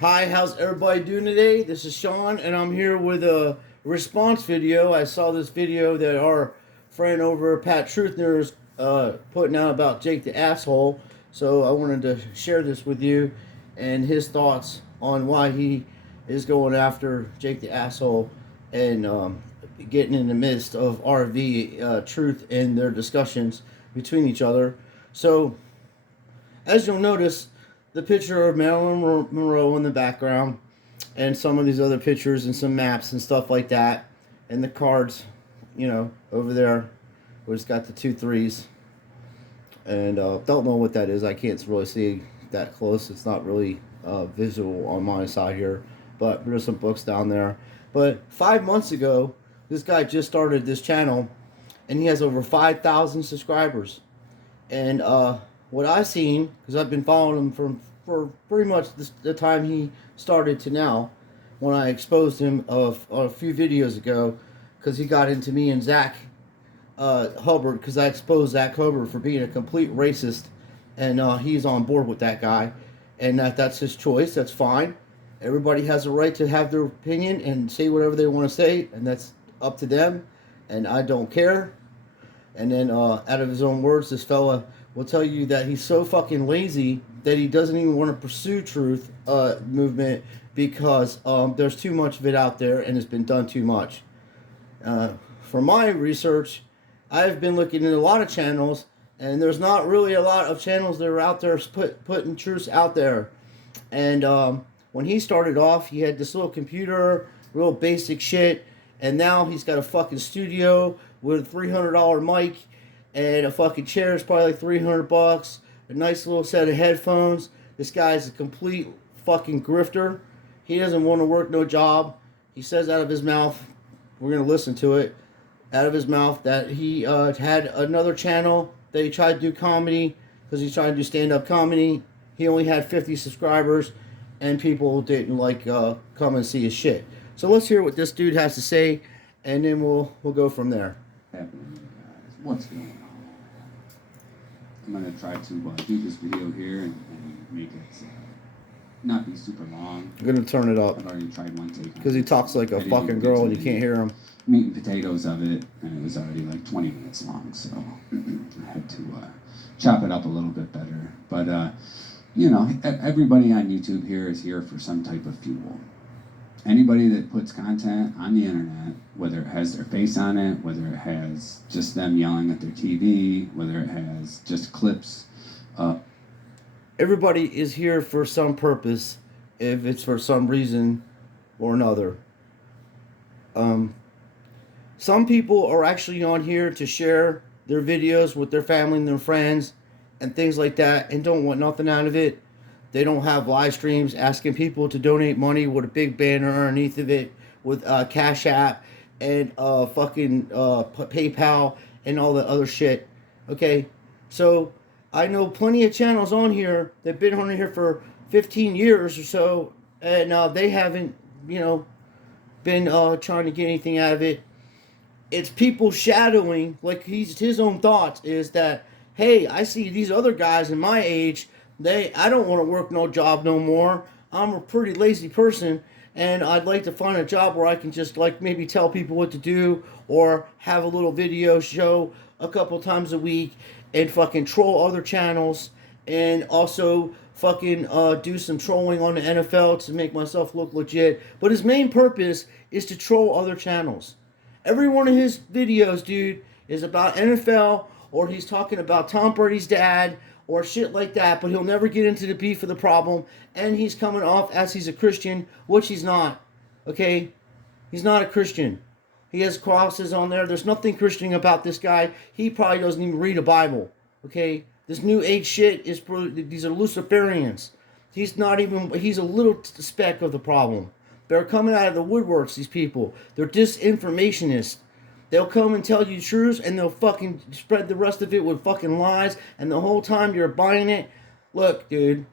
Hi, how's everybody doing today? This is Sean, and I'm here with a response video. I saw this video that our friend over Pat Troothner is putting out about Jake the Asshole. So I wanted to share this with you and his thoughts on why he is going after Jake the Asshole and getting in the midst of RV Truth and their discussions between each other. So, as you'll notice, the picture of Marilyn Monroe in the background, and some of these other pictures and some maps and stuff like that, and the cards, over there, where it's got the 2 3s, and don't know what that is. I can't really see that close. It's not really visual on my side here, but there's some books down there. But 5 months ago, this guy just started this channel, and he has over 5,000 subscribers. And what I've seen, because I've been following him for pretty much the time he started to now, when I exposed him a few videos ago, because he got into me and Zach Hubbard, because I exposed Zach Hubbard for being a complete racist, and he's on board with that guy, and that's his choice. That's fine. Everybody has a right to have their opinion and say whatever they want to say, and that's up to them, and I don't care. And then, out of his own words, this fella will tell you that he's so fucking lazy that he doesn't even want to pursue truth movement because there's too much of it out there and it's been done too much. For my research, I've been looking at a lot of channels, and there's not really a lot of channels that are out there putting truths out there. And when he started off, he had this little computer, real basic shit, and now he's got a fucking studio with a $300 mic, and a fucking chair is probably like $300, a nice little set of headphones. This guy's a complete fucking grifter. He doesn't want to work no job. He says out of his mouth, we're going to listen to it, out of his mouth that he had another channel that he tried to do comedy, because he's trying to do stand-up comedy. He only had 50 subscribers, and people didn't come and see his shit. So let's hear what this dude has to say, and then we'll go from there. Happening, guys? What's going on? I'm gonna try to do this video here and make it not be super long. I'm gonna turn it up I've already tried one take because he talks like a fucking girl and you can't hear him. Meat and potatoes of it, and it was already like 20 minutes long, so I had to chop it up a little bit better. But everybody on YouTube here is here for some type of fuel. Anybody that puts content on the internet, whether it has their face on it, whether it has just them yelling at their TV, whether it has just clips. Everybody is here for some purpose, if it's for some reason or another. Some people are actually on here to share their videos with their family and their friends and things like that, and don't want nothing out of it. They don't have live streams asking people to donate money with a big banner underneath of it with Cash App and fucking PayPal and all the other shit. Okay, so I know plenty of channels on here that've been on here for 15 years or so, and they haven't, been trying to get anything out of it. It's people shadowing, like his own thoughts is that, hey, I see these other guys in my age. I don't want to work no job no more. I'm a pretty lazy person, and I'd like to find a job where I can just maybe tell people what to do, or have a little video show a couple times a week and fucking troll other channels, and also fucking do some trolling on the NFL to make myself look legit. But his main purpose is to troll other channels. Every one of his videos, dude, is about NFL, or he's talking about Tom Brady's dad, or shit like that, but he'll never get into the beef of the problem, and he's coming off as he's a Christian, which he's not, okay? He's not a Christian. He has crosses on there. There's nothing Christian about this guy. He probably doesn't even read a Bible, okay? This new age shit these are Luciferians. He's a little speck of the problem. They're coming out of the woodworks, these people. They're disinformationists. They'll come and tell you truths, and they'll fucking spread the rest of it with fucking lies, and the whole time you're buying it. Look, dude,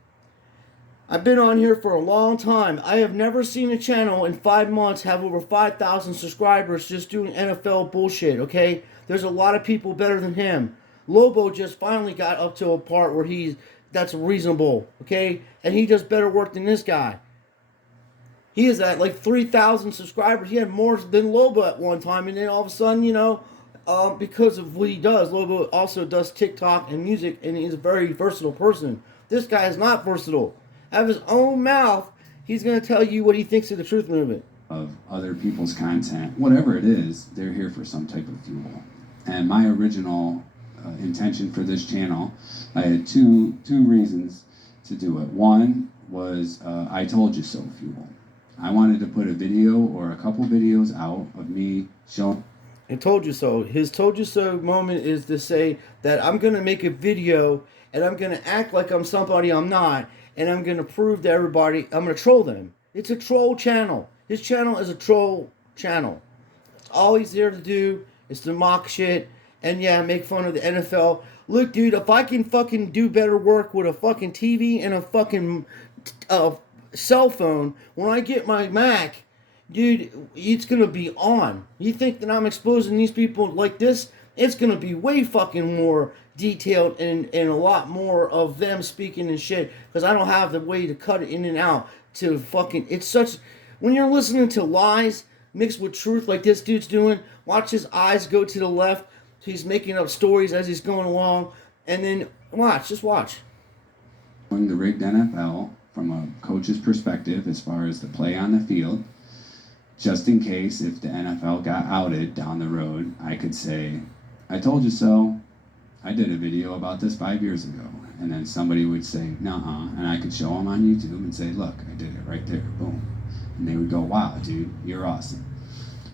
I've been on here for a long time. I have never seen a channel in 5 months have over 5,000 subscribers just doing NFL bullshit, okay? There's a lot of people better than him. Lobo just finally got up to a part where that's reasonable, okay? And he does better work than this guy. He is at like 3,000 subscribers. He had more than Lobo at one time, and then all of a sudden, because of what he does, Lobo also does TikTok and music, and he's a very versatile person. This guy is not versatile. Out of his own mouth, he's going to tell you what he thinks of the truth movement. Of other people's content, whatever it is, they're here for some type of fuel. And my original intention for this channel, I had two reasons to do it. One was I told you so fuel. I wanted to put a video or a couple videos out of me showing. I told you so. His told you so moment is to say that I'm going to make a video and I'm going to act like I'm somebody I'm not, and I'm going to prove to everybody, I'm going to troll them. It's a troll channel. His channel is a troll channel. All he's there to do is to mock shit and make fun of the NFL. Look, dude, if I can fucking do better work with a fucking TV and a fucking cell phone, when I get my Mac, dude, it's gonna be on. You think that I'm exposing these people like this? It's gonna be way fucking more detailed and a lot more of them speaking and shit, because I don't have the way to cut it in and out to fucking, it's such, when you're listening to lies mixed with truth like this dude's doing, watch his eyes go to the left. He's making up stories as he's going along, and then just watch. The rigged NFL from a coach's perspective as far as the play on the field, just in case if the NFL got outed down the road, I could say, I told you so. I did a video about this 5 years ago. And then somebody would say, nuh-uh, and I could show them on YouTube and say, look, I did it right there, boom. And they would go, wow, dude, you're awesome.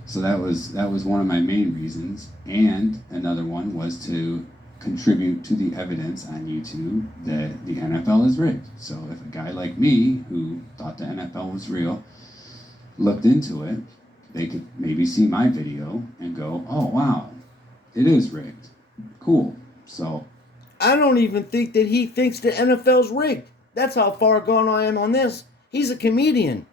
So that was one of my main reasons. And another one was to contribute to the evidence on YouTube that the NFL is rigged. So if a guy like me, who thought the NFL was real, looked into it, they could maybe see my video and go, oh, wow, it is rigged. Cool. So I don't even think that he thinks the NFL's rigged. That's how far gone I am on this. He's a comedian.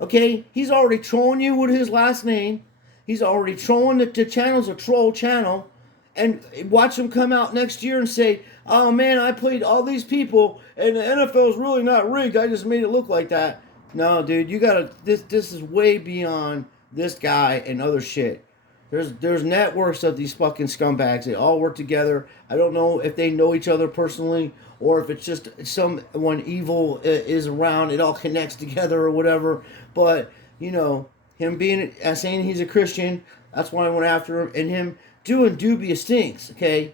Okay? He's already trolling you with his last name. He's already trolling that the channel's a troll channel. And watch him come out next year and say, oh man, I played all these people and the NFL's really not rigged. I just made it look like that. No, dude, you gotta, this is way beyond this guy and other shit. There's networks of these fucking scumbags. They all work together. I don't know if they know each other personally or if it's just someone evil is around. It all connects together or whatever. But, him being, saying he's a Christian, that's why I went after him. And him doing dubious things, okay?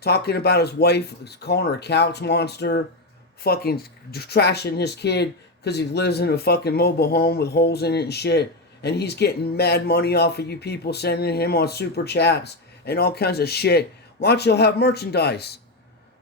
Talking about his wife, calling her a couch monster, fucking trashing his kid because he lives in a fucking mobile home with holes in it and shit. And he's getting mad money off of you people, sending him on super chats and all kinds of shit. Watch, he'll have merchandise.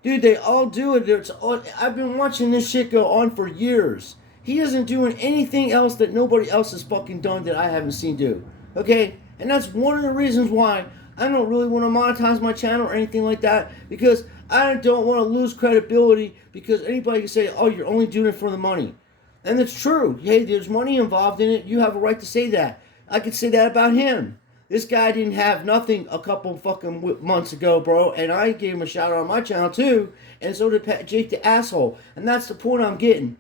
Dude, they all do it. I've been watching this shit go on for years. He isn't doing anything else that nobody else has fucking done that I haven't seen do. Okay? And that's one of the reasons why I don't really want to monetize my channel or anything like that, because I don't want to lose credibility, because anybody can say, oh, you're only doing it for the money. And it's true. Hey, there's money involved in it. You have a right to say that. I could say that about him. This guy didn't have nothing a couple fucking months ago, bro. And I gave him a shout out on my channel too. And so did Jake the Asshole. And that's the point I'm getting.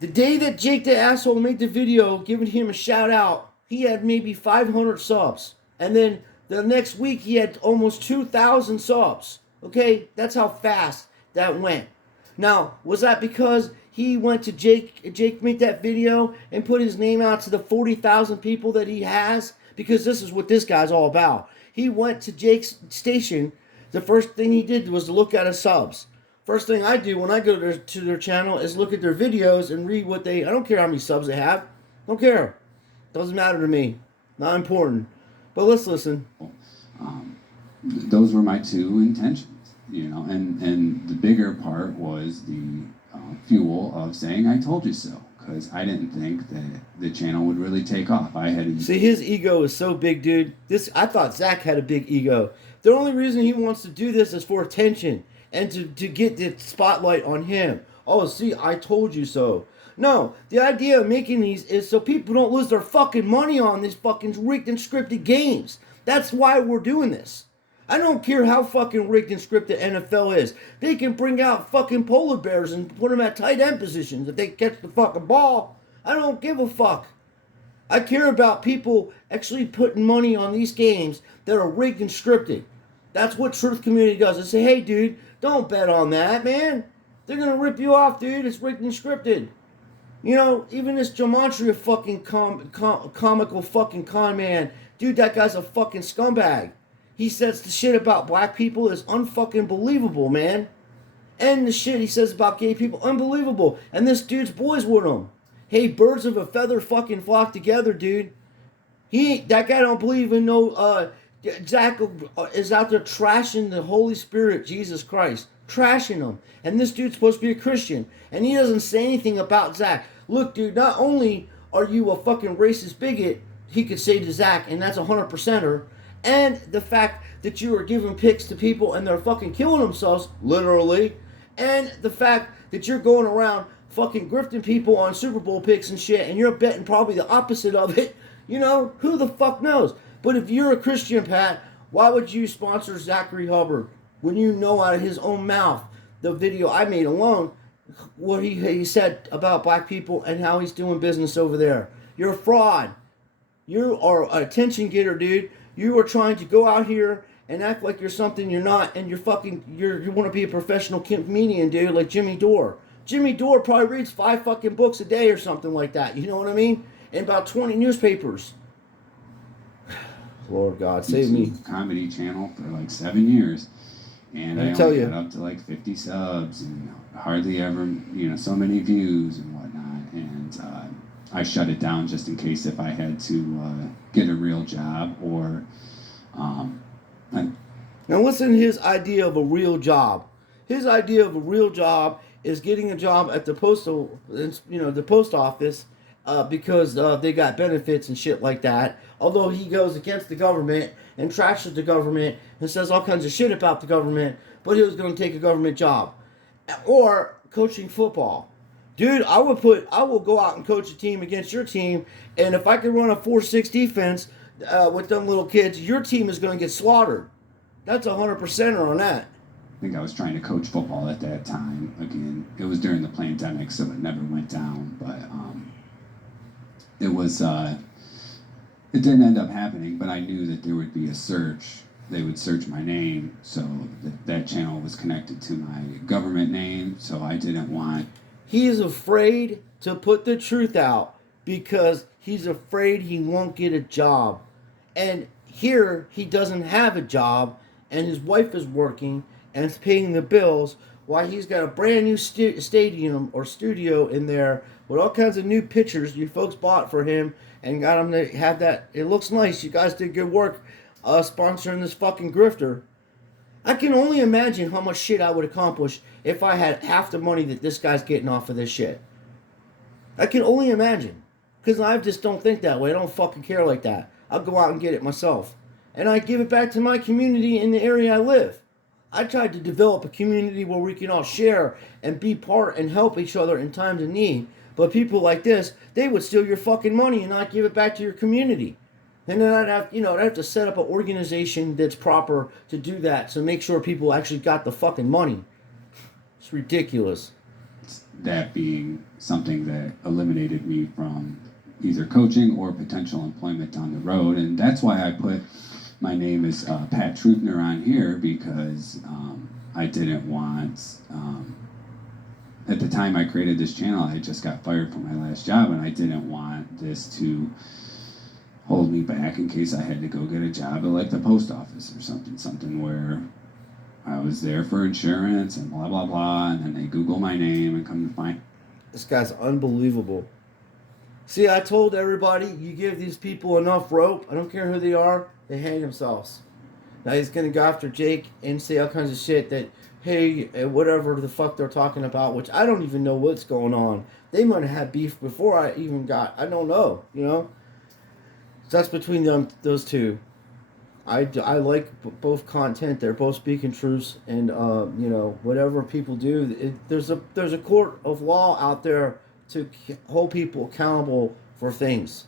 The day that Jake the Asshole made the video giving him a shout out, he had maybe 500 subs. And then the next week he had almost 2,000 subs. Okay? That's how fast that went. Now, was that because he went to Jake made that video and put his name out to the 40,000 people that he has? Because this is what this guy's all about. He went to Jake's station. The first thing he did was to look at his subs. First thing I do when I go to their channel is look at their videos and read what I don't care how many subs they have. Don't care. Doesn't matter to me. Not important. But let's listen. Those were my two intentions, and the bigger part was the fuel of saying I told you so, because I didn't think that the channel would really take off. See, his ego is so big, dude. I thought Zach had a big ego. The only reason he wants to do this is for attention and to get the spotlight on him. Oh, see, I told you so. No, the idea of making these is so people don't lose their fucking money on these fucking rigged and scripted games. That's why we're doing this. I don't care how fucking rigged and scripted NFL is. They can bring out fucking polar bears and put them at tight end positions if they catch the fucking ball. I don't give a fuck. I care about people actually putting money on these games that are rigged and scripted. That's what Truth Community does. They say, hey, dude, don't bet on that, man. They're going to rip you off, dude. It's rigged and scripted. You know, even this Gematria fucking comical fucking con man, dude, that guy's a fucking scumbag. He says the shit about black people is unfucking believable, man. And the shit he says about gay people, unbelievable. And this dude's boys with him. Hey, birds of a feather fucking flock together, dude. That guy don't believe in no, Zach is out there trashing the Holy Spirit, Jesus Christ. Trashing him. And this dude's supposed to be a Christian. And he doesn't say anything about Zach. Look, dude, not only are you a fucking racist bigot, he could say to Zach, and that's 100%er, and the fact that you are giving picks to people and they're fucking killing themselves, literally, and the fact that you're going around fucking grifting people on Super Bowl picks and shit, and you're betting probably the opposite of it, you know, who the fuck knows? But if you're a Christian, Pat, why would you sponsor Zachary Hubbard when you know out of his own mouth the video I made alone what he said about black people and how he's doing business over there? You're a fraud. You are an attention getter, dude. You are trying to go out here and act like you're something you're not, and you want to be a professional comedian, dude, like Jimmy Dore. Jimmy Dore probably reads 5 fucking books a day or something like that. You know what I mean? And about 20 newspapers. Lord God, save me. Comedy channel for like 7 years, and I only got up to like 50 subs and hardly ever, so many views and whatnot. And I shut it down just in case if I had to get a real job or. Now listen to his idea of a real job. His idea of a real job is getting a job at the the post office, because they got benefits and shit like that. Although he goes against the government and trashes the government and says all kinds of shit about the government, but he was going to take a government job. Or coaching football. Dude, I will go out and coach a team against your team, and if I can run a 4-6 defense with them little kids, your team is going to get slaughtered. That's 100%er on that. I think I was trying to coach football at that time. Again, it was during the pandemic, so it never went down. But it didn't end up happening. But I knew that there would be a search. They would search my name, so that channel was connected to my government name. So I didn't want. He's afraid to put the truth out because he's afraid he won't get a job. And here he doesn't have a job, and his wife is working and is paying the bills while he's got a brand new stadium or studio in there with all kinds of new pictures you folks bought for him and got him to have that. It looks nice. You guys did good work sponsoring this fucking grifter. I can only imagine how much shit I would accomplish if I had half the money that this guy's getting off of this shit. I can only imagine. Because I just don't think that way. I don't fucking care like that. I'll go out and get it myself. And I give it back to my community in the area I live. I tried to develop a community where we can all share and be part and help each other in times of need. But people like this, they would steal your fucking money and not give it back to your community. And then I'd have to set up an organization that's proper to do that, to make sure people actually got the fucking money. It's ridiculous. That being something that eliminated me from either coaching or potential employment down the road. And that's why I put my name as Pat Troothner on here, because I didn't want, at the time I created this channel, I just got fired from my last job, and I didn't want this to hold me back in case I had to go get a job at like the post office or something where I was there for insurance and blah, blah, blah, and then they Google my name and come to find. This guy's unbelievable. See, I told everybody, you give these people enough rope, I don't care who they are, they hang themselves. Now he's going to go after Jake and say all kinds of shit that, hey, whatever the fuck they're talking about, which I don't even know what's going on. They might have had beef before I even got, I don't know, So that's between those two. I like both content. They're both speaking truths, and whatever people do, there's a court of law out there to hold people accountable for things.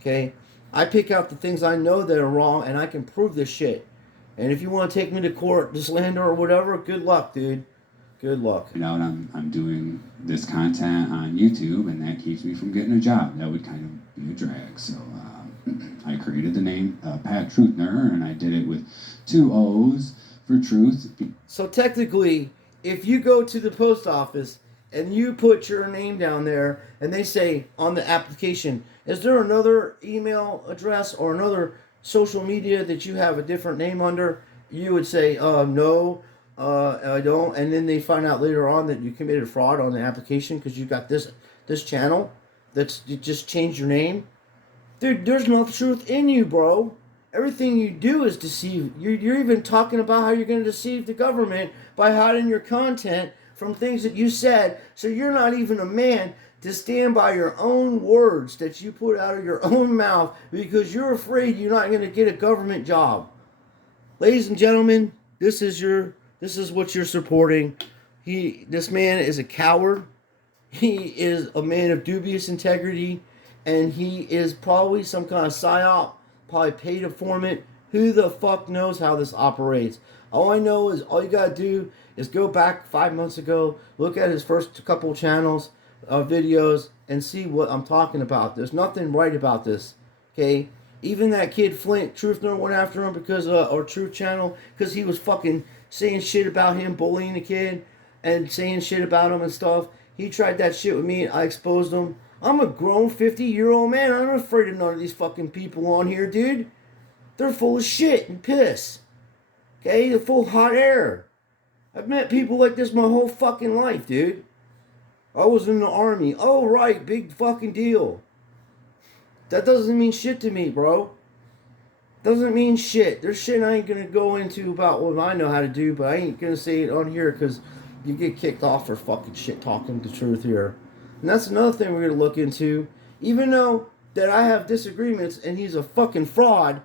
Okay, I pick out the things I know that are wrong, and I can prove this shit. And if you want to take me to court, to slander or whatever, good luck, dude. Good luck. And out I'm doing this content on YouTube, and that keeps me from getting a job. That would kind of be a drag. So I created the name Pat Troothner, and I did it with 2 O's for truth. So technically, if you go to the post office and you put your name down there and they say on the application, is there another email address or another social media that you have a different name under? You would say, no, I don't. And then they find out later on that you committed fraud on the application because you got this channel you just changed your name. Dude, there's no truth in you, bro. Everything you do is deceive. You're even talking about how you're going to deceive the government by hiding your content from things that you said. So you're not even a man to stand by your own words that you put out of your own mouth because you're afraid you're not going to get a government job. Ladies and gentlemen, this is what you're supporting. This man is a coward. He is a man of dubious integrity, and he is probably some kind of psyop. Probably paid to form it. Who the fuck knows how this operates? All I know is all you gotta do is go back 5 months ago, look at his first couple channels, videos, and see what I'm talking about. There's nothing right about this. Okay, even that kid Flint Troothner went after him because our Truth channel, because he was fucking saying shit about him, bullying the kid, and saying shit about him and stuff. He tried that shit with me. I exposed him. I'm a grown 50-year-old man. I'm not afraid of none of these fucking people on here, dude. They're full of shit and piss. Okay? They're full of hot air. I've met people like this my whole fucking life, dude. I was in the army. Oh, right. Big fucking deal. That doesn't mean shit to me, bro. Doesn't mean shit. There's shit I ain't gonna go into about what I know how to do, but I ain't gonna say it on here because you get kicked off for fucking shit talking the truth here. And that's another thing we're going to look into. Even though that I have disagreements and he's a fucking fraud,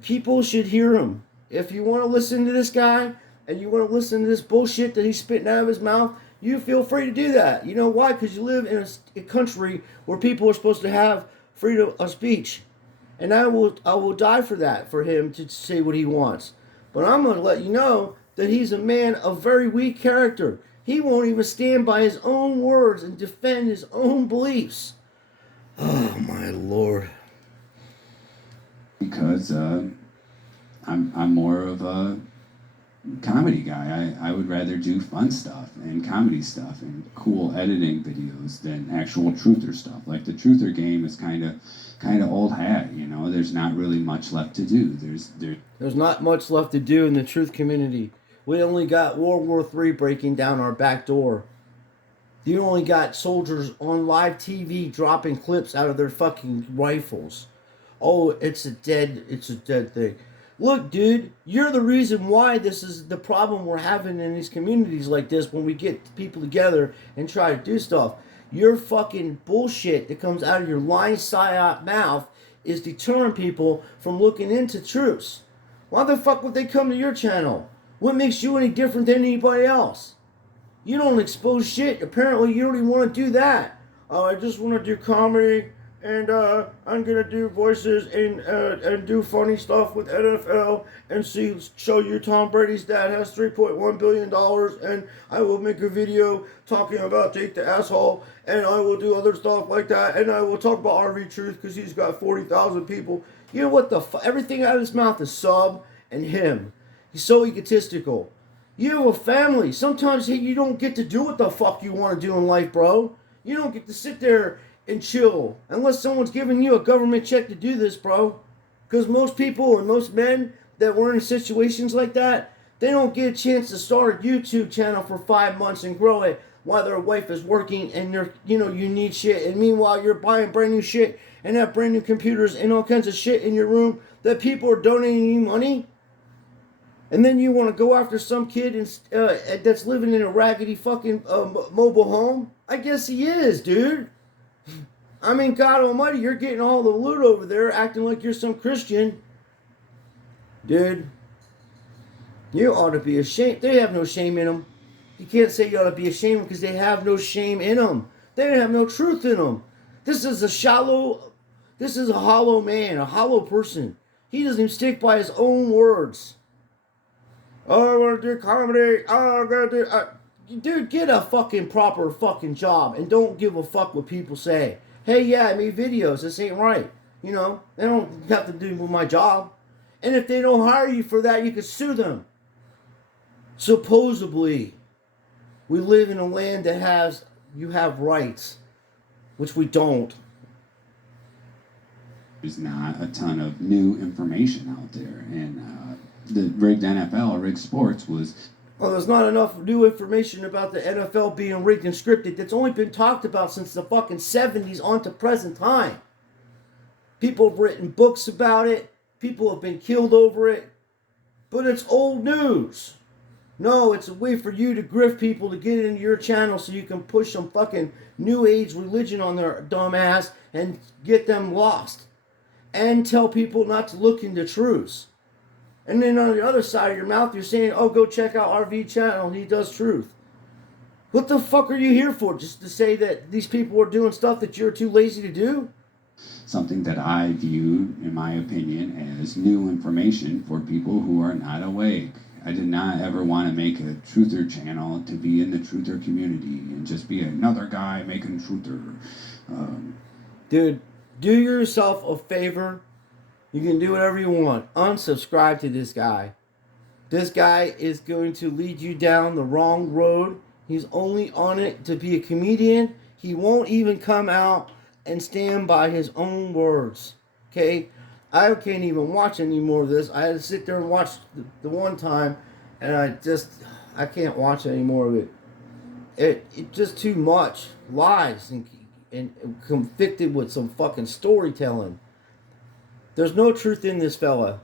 people should hear him. If you want to listen to this guy and you want to listen to this bullshit that he's spitting out of his mouth, you feel free to do that. You know why? Because you live in a country where people are supposed to have freedom of speech. And I will die for that, for him to say what he wants. But I'm going to let you know that he's a man of very weak character. He won't even stand by his own words and defend his own beliefs. Oh, my Lord. Because I'm more of a comedy guy. I would rather do fun stuff and comedy stuff and cool editing videos than actual truther stuff. Like the truther game is kind of old hat, you know. There's not really much left to do. There's not much left to do in the truth community. We only got World War III breaking down our back door. You only got soldiers on live TV dropping clips out of their fucking rifles. Oh, it's a dead thing. Look, dude, you're the reason why this is the problem we're having in these communities like this when we get people together and try to do stuff. Your fucking bullshit that comes out of your lying psyop mouth is deterring people from looking into truths. Why the fuck would they come to your channel? What makes you any different than anybody else? You don't expose shit. Apparently, you don't even want to do that. I just want to do comedy, and I'm gonna do voices and do funny stuff with NFL and show you Tom Brady's dad has $3.1 billion, and I will make a video talking about Jake the asshole, and I will do other stuff like that, and I will talk about RV Truth because he's got 40,000 people. You know what everything out of his mouth is sub and him. He's so egotistical. You have a family. Sometimes you don't get to do what the fuck you want to do in life, bro. You don't get to sit there and chill unless someone's giving you a government check to do this, bro. Because most people and most men that were in situations like that, they don't get a chance to start a YouTube channel for 5 months and grow it while their wife is working and you need shit. And meanwhile, you're buying brand new shit and have brand new computers and all kinds of shit in your room that people are donating you money. And then you want to go after some kid that's living in a raggedy fucking mobile home? I guess he is, dude. I mean, God almighty, you're getting all the loot over there acting like you're some Christian. Dude, you ought to be ashamed. They have no shame in them. You can't say you ought to be ashamed because they have no shame in them. They have no truth in them. This is a hollow man, a hollow person. He doesn't even stick by his own words. Oh, I want to do comedy. Oh, I'm going to do... dude, get a fucking proper fucking job and don't give a fuck what people say. Hey, yeah, I made videos. This ain't right. You know, they don't have to do with my job. And if they don't hire you for that, you can sue them. Supposedly, we live in a land that you have rights, which we don't. There's not a ton of new information out there, and the rigged NFL, rigged sports was. Well, there's not enough new information about the NFL being rigged and scripted. That's only been talked about since the fucking 70s on to present time. People have written books about it. People have been killed over it. But it's old news. No, it's a way for you to grift people to get into your channel so you can push some fucking new age religion on their dumb ass and get them lost. And tell people not to look into truths. And then on the other side of your mouth, you're saying, oh, go check out RV channel. He does truth. What the fuck are you here for? Just to say that these people are doing stuff that you're too lazy to do? Something that I view, in my opinion, as new information for people who are not awake. I did not ever want to make a truther channel to be in the truther community and just be another guy making truther. Dude, do yourself a favor. You can do whatever you want. Unsubscribe to this guy. This guy is going to lead you down the wrong road. He's only on it to be a comedian. He won't even come out and stand by his own words. Okay? I can't even watch any more of this. I had to sit there and watch the one time, and I can't watch any more of it. It just too much lies and convicted with some fucking storytelling. There's no truth in this fella.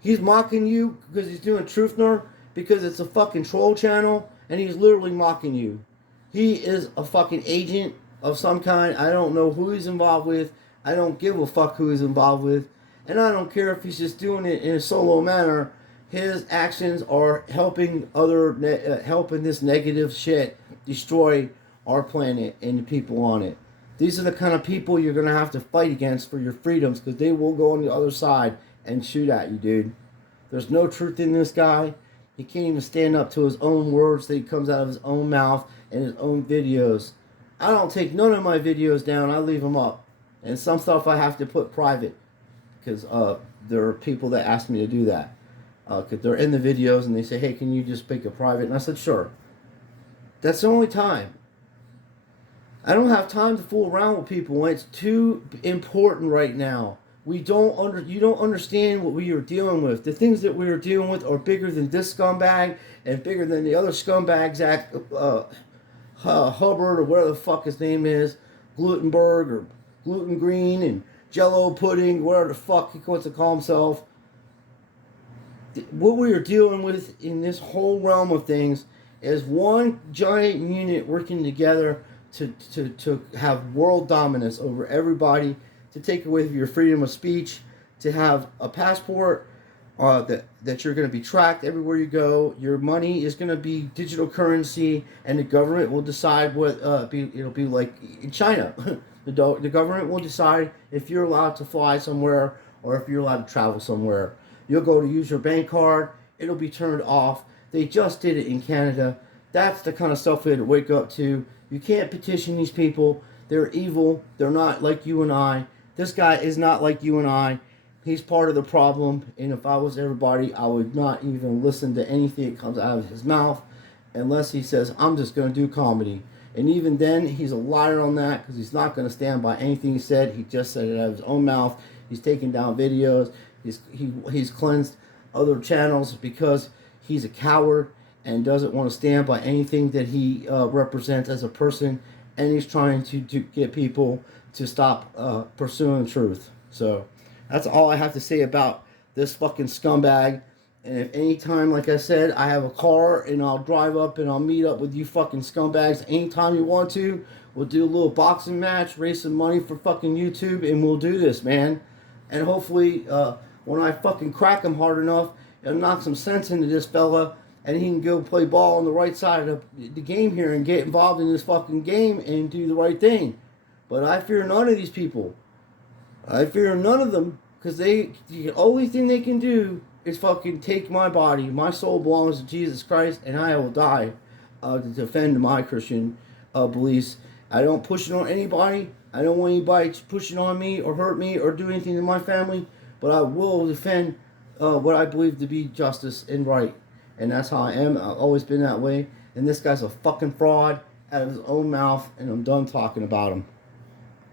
He's mocking you because he's doing Troothner because it's a fucking troll channel, and he's literally mocking you. He is a fucking agent of some kind. I don't know who he's involved with. I don't give a fuck who he's involved with. And I don't care if he's just doing it in a solo manner. His actions are helping helping this negative shit destroy our planet and the people on it. These are the kind of people you're going to have to fight against for your freedoms, because they will go on the other side and shoot at you, dude. There's no truth in this guy. He can't even stand up to his own words that he comes out of his own mouth and his own videos. I don't take none of my videos down. I leave them up. And some stuff I have to put private, because there are people that ask me to do that. Because they're in the videos and they say, hey, can you just make it private? And I said, sure. That's the only time. I don't have time to fool around with people when it's too important right now. You don't understand what we are dealing with. The things that we are dealing with are bigger than this scumbag and bigger than the other scumbags, Hubbard or whatever the fuck his name is, Glutenberg or Gluten Green and Jello Pudding, whatever the fuck he wants to call himself. What we are dealing with in this whole realm of things is one giant unit working together to have world dominance over everybody, to take away your freedom of speech, to have a passport that you're going to be tracked everywhere you go. Your money is going to be digital currency, and the government will decide what it'll be like in China. The government will decide if you're allowed to fly somewhere or if you're allowed to travel somewhere. You'll go to use your bank card, it'll be turned off. They just did it in Canada. That's the kind of stuff we had to wake up to. You can't petition these people. They're evil. They're not like you and I. This guy is not like you and I. He's part of the problem. And if I was everybody, I would not even listen to anything that comes out of his mouth unless he says, I'm just going to do comedy. And even then, he's a liar on that, because he's not going to stand by anything he said. He just said it out of his own mouth. He's taken down videos. He's cleansed other channels because he's a coward and doesn't want to stand by anything that he represents as a person. And he's trying to get people to stop pursuing truth. So that's all I have to say about this fucking scumbag. And if anytime, like I said, I have a car and I'll drive up and I'll meet up with you fucking scumbags anytime you want to. We'll do a little boxing match, raise some money for fucking YouTube, and we'll do this, man. And hopefully, when I fucking crack him hard enough, it'll knock some sense into this fella, and he can go play ball on the right side of the game here and get involved in this fucking game and do the right thing. But I fear none of these people. I fear none of them, because the only thing they can do is fucking take my body. My soul belongs to Jesus Christ, and I will die. to defend my Christian beliefs. I don't push it on anybody. I don't want anybody pushing on me or hurt me or do anything to my family. But I will defend what I believe to be justice and right. And that's how I am. I've always been that way. And this guy's a fucking fraud out of his own mouth. And I'm done talking about him.